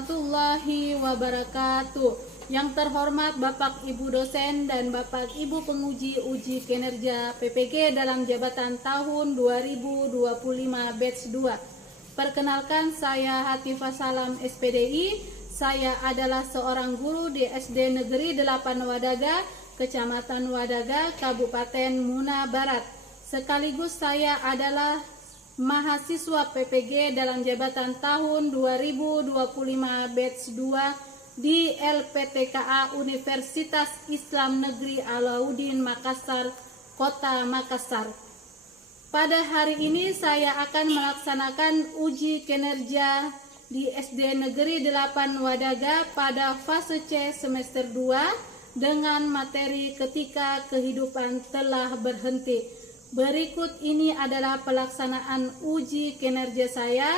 warahmatullahi wabarakatuh. Yang terhormat Bapak Ibu dosen dan Bapak Ibu penguji uji kinerja PPG dalam jabatan tahun 2025 batch 2. Perkenalkan, saya Hatifah Salam SPDI. Saya adalah seorang guru di SD Negeri 8 Wadaga, Kecamatan Wadaga, Kabupaten Muna Barat. Sekaligus saya adalah mahasiswa PPG dalam jabatan tahun 2025 batch 2 di LPTKA Universitas Islam Negeri Alauddin Makassar, Kota Makassar. Pada hari ini saya akan melaksanakan uji kinerja di SD Negeri 8 Wadaga pada fase C semester 2 dengan materi ketika kehidupan telah berhenti. Berikut ini adalah pelaksanaan uji kinerja saya.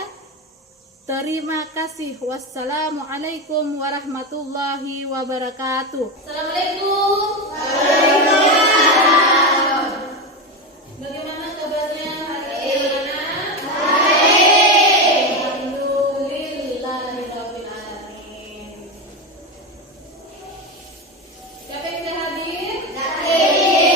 Terima kasih. Wassalamualaikum warahmatullahi wabarakatuh. Assalamualaikum. Waalaikumsalam. Bagaimana kabarnya hari ini? Baik. Alhamdulillahirabbil alamin. Siapa yang sudah hadir? Hadir.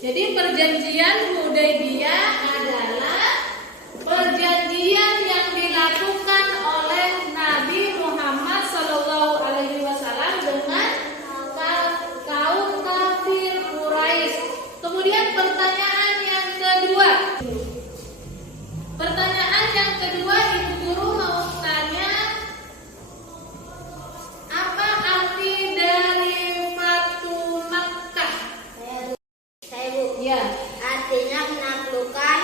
Jadi perjanjian Hudaybiyah adalah perjanjian yang dilakukan oleh Nabi Muhammad SAW dengan kaum kafir Quraisy. Kemudian pertanyaan yang kedua. Pertanyaan yang kedua, Ibu Guru mau tanya, apa arti dari Fatu Makkah? Saya Bu. Ya. Artinya menaklukkan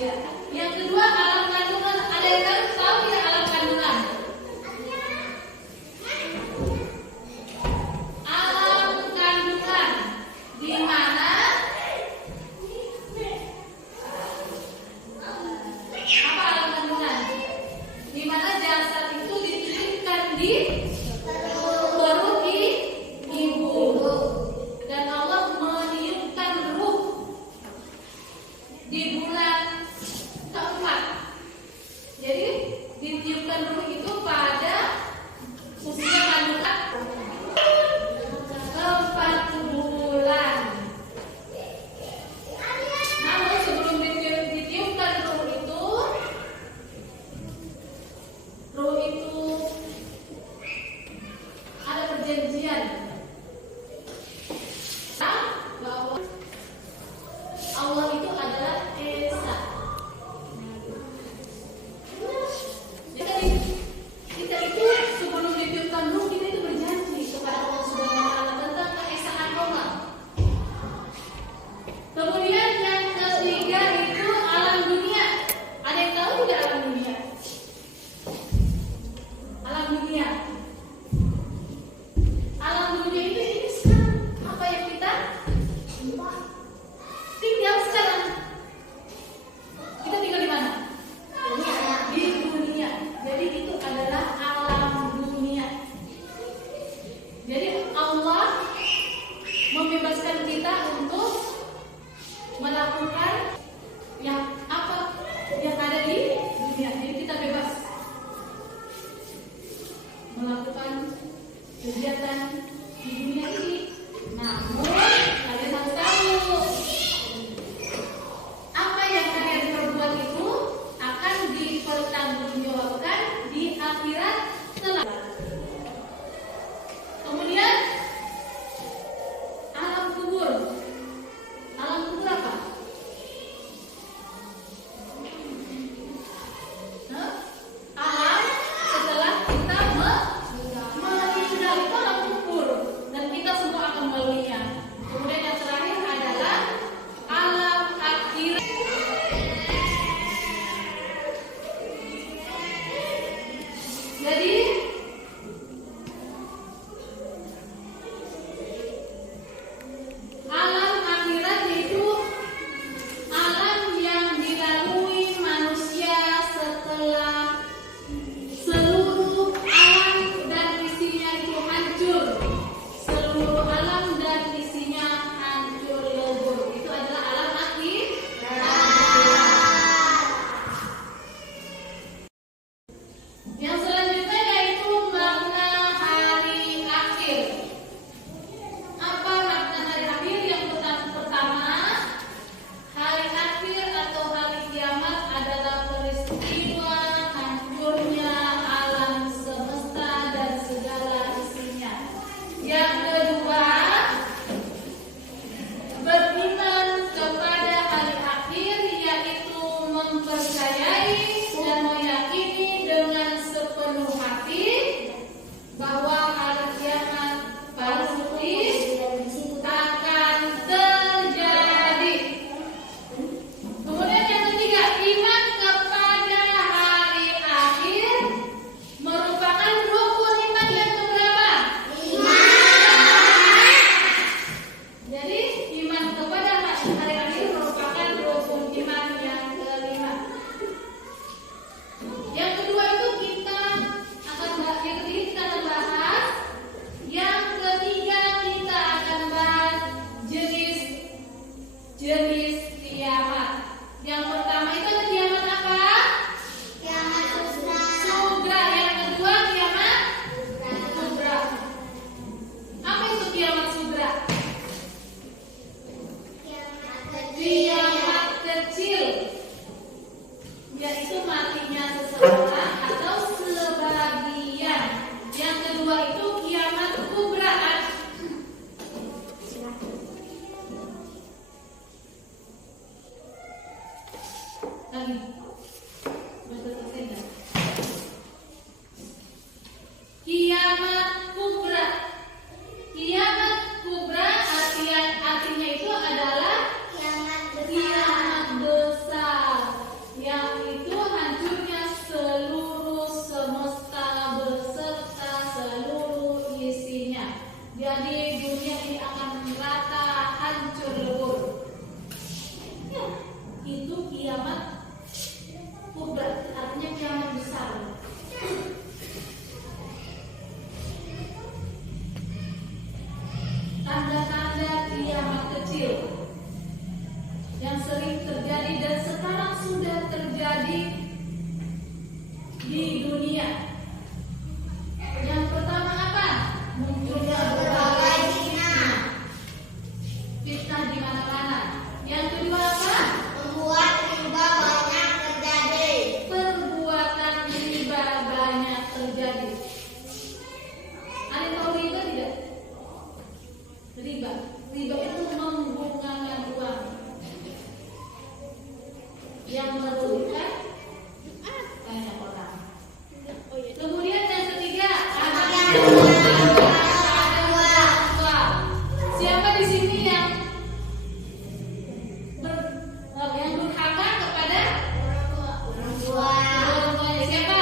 manusia. Yang kedua alam kandungan. Ada yang tahu tidak alam kandungan? Alam kandungan di mana apa alam kandungan? Di mana jasad itu dititipkan di perut ibu dan Allah meniupkan ruh di bulan keempat. Jadi ditiupkan ruh itu pada usia kandungan 4 bulan. Namun sebelum ditiupkan ruh itu ada perjanjian bahwa Allah itu adalah Esa. Jadi kita itu sebelum ditiupkan ruh kita itu berjanji kepada Allah Subhanahu wa Ta'ala tentang keesaan Allah. Kemudian yang ketiga itu alam dunia. Ada yang tahu tidak alam dunia? Alam dunia. Alam dunia itu ini sekarang apa yang kita tinggal sekarang. Kita tinggal di mana? Di dunia. Jadi itu adalah alam dunia. Jadi Allah membebaskan kita untuk melakukan yang apa yang ada di dunia. Jadi kita bebas melakukan kegiatan di dunia ini. Namun kalian harus tahu apa yang kalian perbuat itu akan dipertanggungjawabkan di akhirat kelak. Kemudian alam kubur. Alam kubur apa? Alam setelah kita meninggal itu alam kubur dan kita semua akan melaluinya. Kemudian yang terakhir adalah alam akhirat. Jadi alam akhirat itu alam yang dilalui manusia setelah seluruh alam dan isinya itu hancur. Seluruh alam dan isinya hancur lebur. Itu adalah alam akhirat. Yang selanjutnya yaitu makna hari akhir. Apa makna hari akhir? Yang pertama, hari akhir atau hari kiamat adalah peristiwa hancurnya alam semesta dan segala isinya. Yang kedua, beriman kepada hari akhir, yaitu mempercayai dan meyakini dengan sepenuh hati bahwa hari kiamat pasti akan terjadi. Kemudian yang ketiga, iman kepada hari akhir merupakan rukun iman yang keberapa? Jadi iman kepada hari akhir merupakan rukun iman yang kelima. Yang kedua itu kita akan bahas. Yang ketiga kita akan bahas. Yang ketiga kita akan bahas jenis kiamat. Yang pertama itu ada kiamat apa? Sugra. Yang kedua kiamat kubra. Apa itu kiamat sugra? Kiamat kecil, yaitu matinya seseorang atau sebagian. Yang kedua itu kiamat kubra. Lagi. Betul tidak? Kiamat kubra. Kiamat kubra artinya itu adalah kiamat besar. kiamat kubra, artinya kiamat besar. Tanda-tanda kiamat kecil yang sering terjadi dan sekarang sudah terjadi di dunia. Yang pertama apa? Munculnya berbagai fitnah di mana-mana. Yang kedua apa? Membuat riba banyak terjadi. Perbuatan riba banyak terjadi. Ada yang tahu riba tidak? Riba itu membungkakan uang yang merugikan banyak orang. Kemudian yang ketiga ada dua. Siapa di sini yang durhaka kepada Orang tua. orang tuanya? Siapa?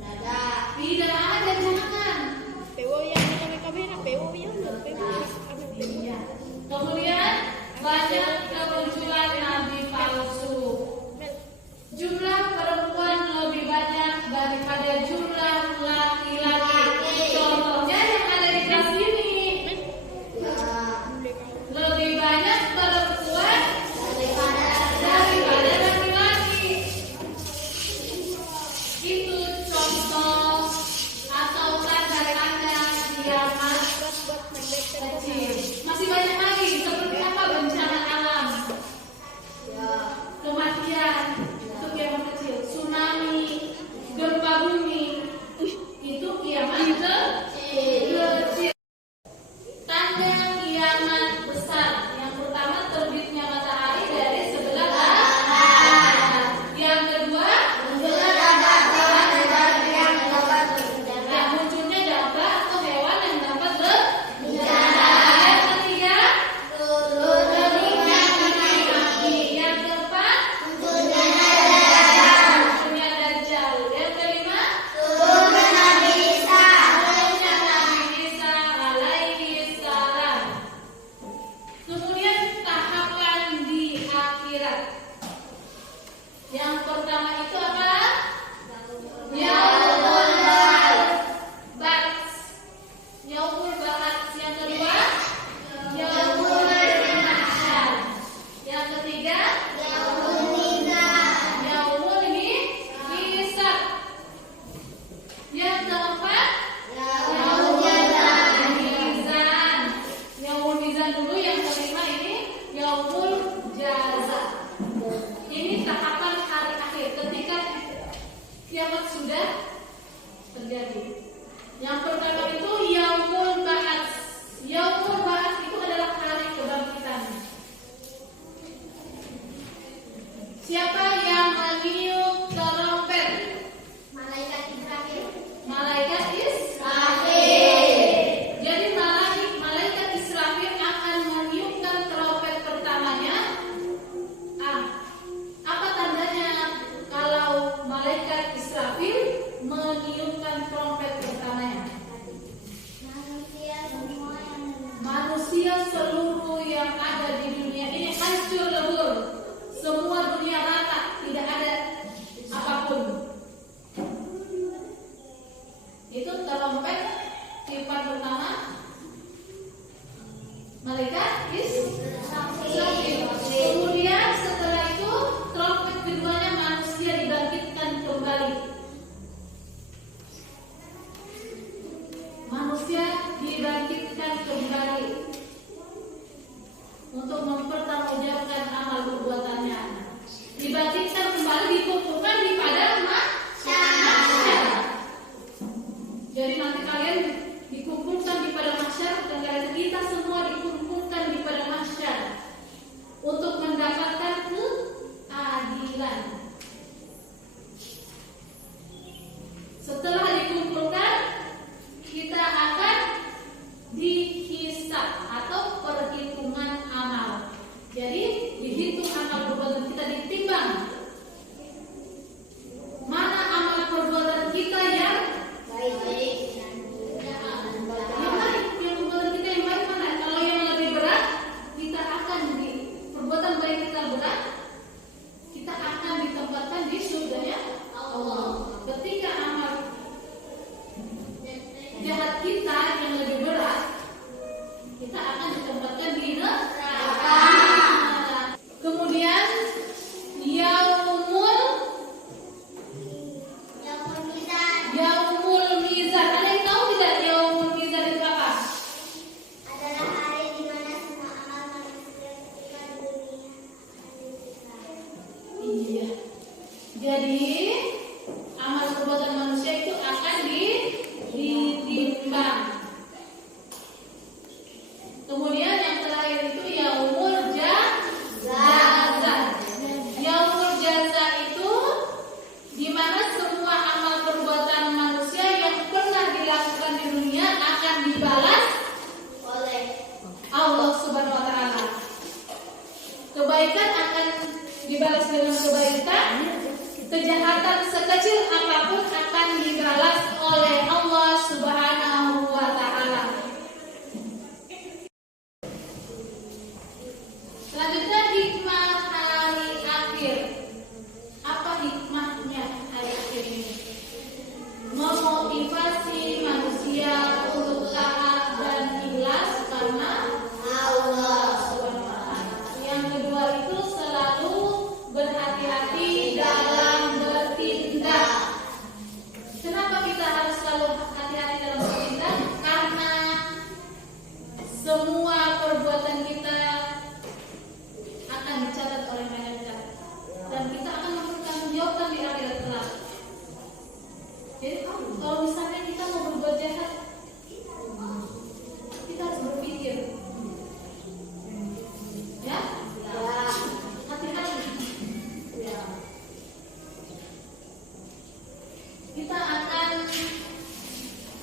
Nada. Tidak ada, jangan. Kemudian banyak kemunculan nabi palsu. Jumlah perempuan lebih banyak daripada jumlah laki-laki. Contohnya yang ada di kelas ini, lebih banyak perempuan daripada laki-laki. Itu contoh atau tanda-tanda kiamat kecil. Masih banyak lagi, seperti apa? Bencana alam, kematian, itu kiamat kecil. Tsunami, gempa bumi, itu kiamat kecil. Tanda kiamat besar. Yang pertama, terbitnya matahari dari sebelah barat. Yang kedua, munculnya dabah atau hewan yang dapat berbicara. Yang ketiga, yang keempat, munculnya dajjal. Yang kelima, Nabi Isa alaihi salam. Kemudian tahapan di akhirat. Yang pertama itu apa? Yaumul Ba'ats. Yaumul Ba'ats. Yang kedua, Yaumul Mahsyar. Yang ketiga, Yaumul Hisab. Yang keempat, Mizan. Yaumul Mizan dulu, yang kelima ini Yaumul Jaza. Ini tahapan hari akhir ketika kiamat sudah terjadi. Yang pertama itu Yaumul Ba'ats. Yaumul Ba'ats itu adalah hari kebangkitan. Siapa yang meniup trompet? Malaikat Israfil. Malaikat Jadi malaikat Israfil akan meniupkan trompet pertamanya. Apa tandanya kalau malaikat Israfil meniupkan trompet pertamanya? Jadi amal perbuatan manusia itu akan ditimbang. Kemudian yang terakhir itu yaumul jazaa. Yaumul jazaa itu di mana semua amal perbuatan manusia yang pernah dilakukan di dunia akan dibalas oleh Allah Subhanahu wa taala. Kebaikan akan dibalas dengan kebaikan, kejahatan sekecil apapun akan dibalas oleh Allah Subhanahu wa taala. Selanjutnya hikmah hari akhir. Apa hikmahnya hari akhir ini? Memotivasi manusia untuk taat dan ikhlas karena Allah. Subhanahu wa taala. Yang kedua itu selalu berhati-hati dalam bertindak. Kenapa kita harus selalu hati-hati dalam bertindak? Karena semua perbuatan kita akan dicatat oleh malaikat dan kita akan mempertanggungjawabkan di akhirat kelak. Jadi kalau misalnya kita mau berbuat jahat, kita harus berpikir, ya, hati-hati. Kita akan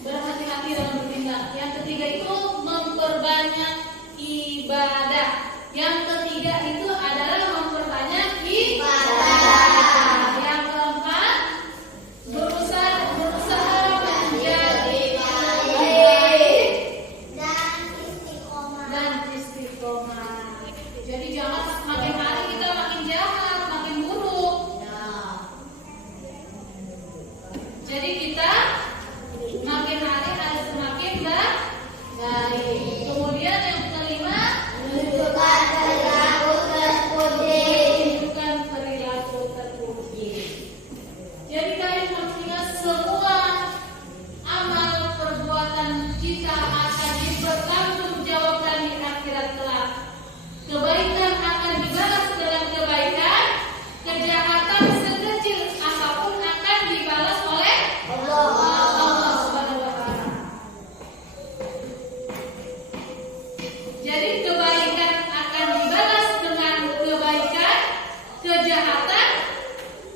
berhati-hati dalam bertindak. Yang ketiga itu memperbanyak ibadah. Yang ketiga itu adalah memperbanyak ibadah. Yang keempat, berusaha menjadi baik dan istiqomah. Jadi jangan makin hari kita makin jahat, makin buruk. Jadi kita makin hari harus semakin baik. Kemudian yang kelima, Menunjukkan perilaku terpuji. bukan perilaku terpuji. Jadi kalian harus ingat semua amal perbuatan kita akan dipertanggungjawabkan di akhirat kelak. Kebaikan akan dibalas dengan kebaikan, kejahatan sekecil apapun akan dibalas oleh Allah Subhanahu wa taala. Jadi kebaikan akan dibalas dengan kebaikan, kejahatan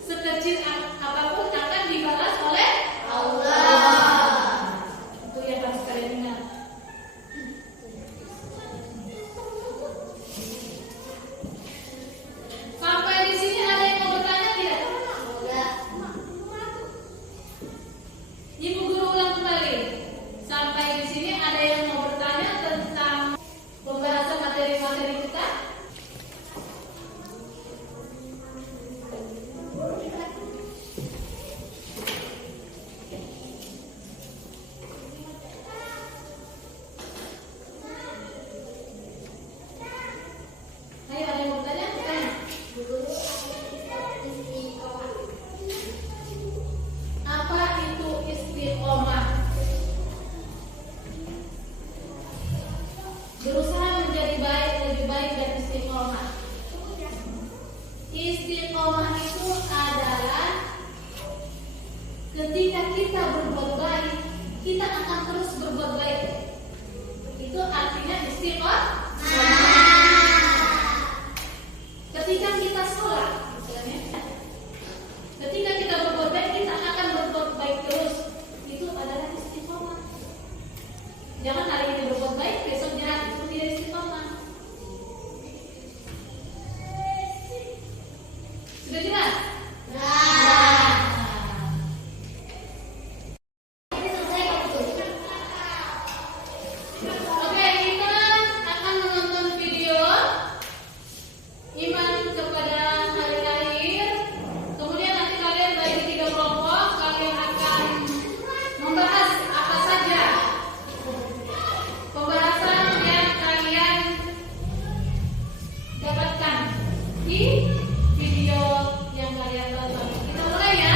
sekecil apapun akan dibalas oleh Allah. Itu yang harus kalian ingat. Sampai di sini ada yang mau bertanya tidak? Ibu guru ulang kembali. Sampai di sini ada yang mau bertanya tentang pembahasan materi-materi kita? Ayo, ada yang mau bertanya? Bertanya. Apa itu istiqomah? Berusaha menjadi baik, lebih baik dan istiqomah. Istiqomah itu adalah ketika kita berbuat baik, kita akan terus berbuat baik. Itu artinya istiqomah. Ketika kita sholat, misalnya, ketika kita berbuat baik, kita akan berbuat baik terus. Itu adalah istiqomah. Jangan hari ini berbuat baik, besok jahat, itu tidak istiqomah. Sudah jelas? Oke, kita akan menonton video iman kepada hari akhir. Kemudian nanti kalian bagi 3 kelompok. Kalian akan membahas apa saja pembahasan yang kalian dapatkan di video yang kalian tonton. Kita mulai ya.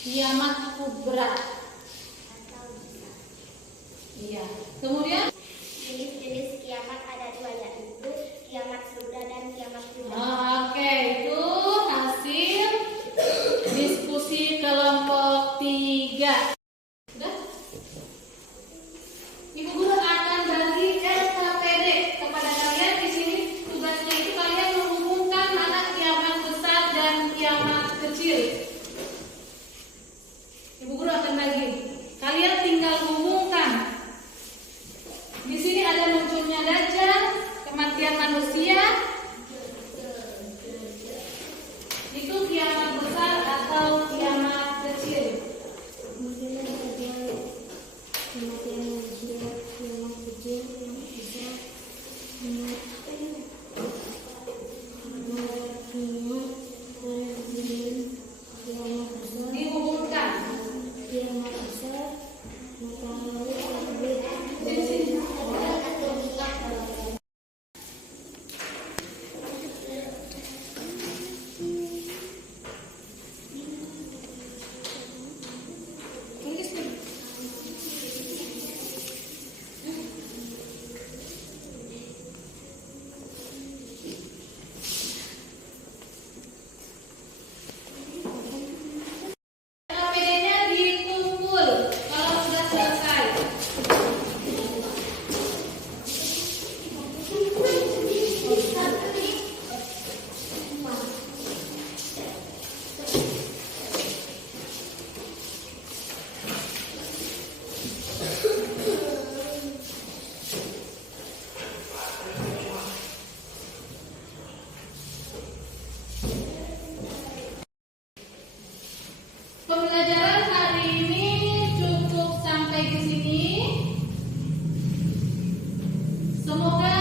Kiamat kubra. Iya. Kemudian Jenis-jenis kiamat ada dua, yaitu kiamat sugra dan kiamat kubra. Oke, itu hasil diskusi kelompok 3. Sudah? Ibu guru akan bagi SKPD kepada kalian. Di sini tugasnya itu kalian menghubungkan mana kiamat besar dan kiamat kecil. Ibu guru akan bagi. Kalian tinggal hubungkan. Di sini ada munculnya dajjal, kematian manusia. Itu kiamat besar atau kiamat kecil? Dihubungkan. Di sini. KPD-nya dikumpul kalau sudah selesai. Pembelajaran hari ini cukup sampai di sini. Semoga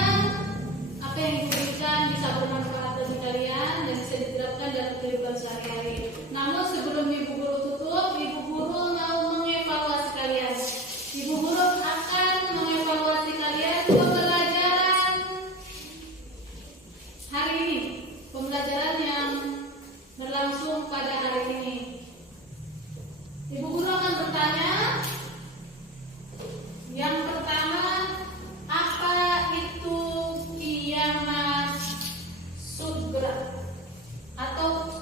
apa yang diberikan bisa bermanfaat bagi kalian dan bisa diterapkan dalam kehidupan sehari-hari. Namun sebelum ibu guru tutup, ibu guru mau mengevaluasi kalian. Ibu guru akan mengevaluasi kalian pembelajaran hari ini, pembelajaran yang berlangsung pada hari ini. Ibu guru akan bertanya. Yang pertama, apa itu kiamat sugra atau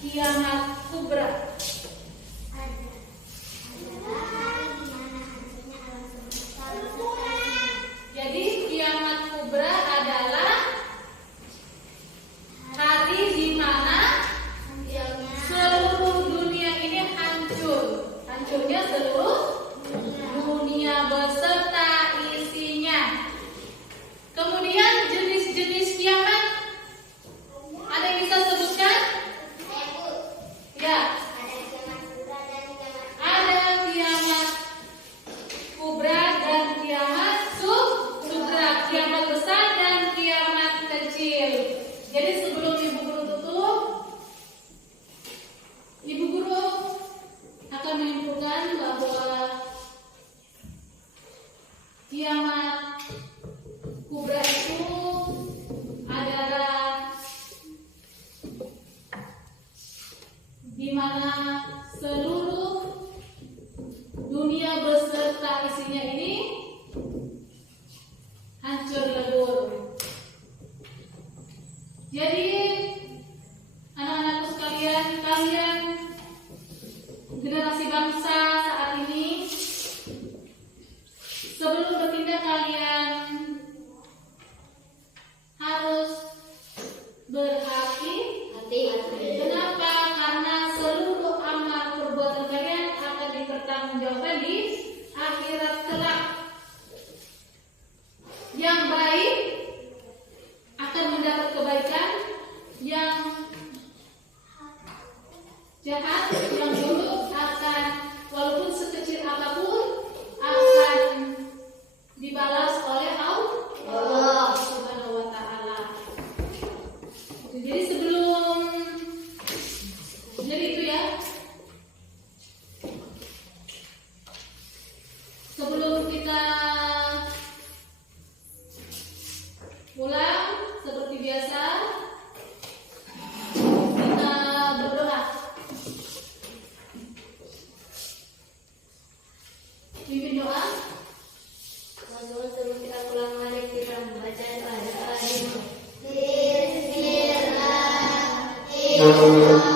kiamat kubra? Jadi kiamat kubra adalah hari Jadi anak-anakku sekalian, kalian generasi bangsa saat ini, sebelum bertindak kalian harus berhati-hati. Kenapa? Karena seluruh amal perbuatan kalian akan dipertanggungjawabkan di akhirat kelak. Yang baik akan mendapat kebaikan, yang jahat, yang buruk akan, walaupun sekecil apapun, akan dibalas oleh Allah Subhanahu wa Ta'ala. Jadi itu ya. Sebelum kita pulang, seperti biasa, kita berdoa. Pimpin doa. Sebelum kita pulang, mari kita membaca doa. Bismillahirrahmanirrahim.